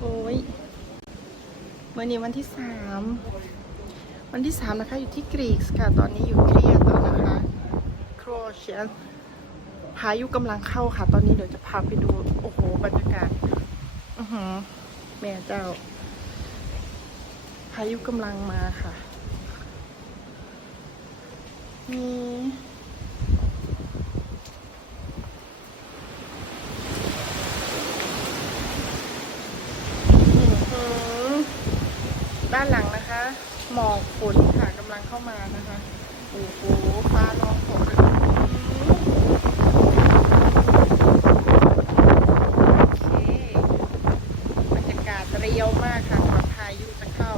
โอ้ยวันนี้วันที่สามนะคะอยู่ที่กรีซค่ะตอนนี้อยู่เครียดแล้วนะคะโครเอเชียพายุกำลังเข้าค่ะตอนนี้เดี๋ยวจะพาไปดูโอ้โหบรรยากาศแม่เจ้าพายุกำลังมาค่ะมีด้านหลังนะคะหมอกฝนค่ะกำลังเข้ามานะคะโอ้โหฟ้าร้องฝนโอเคบรรยากาศเรียวมากค่ะก่อนพายุจะเข้า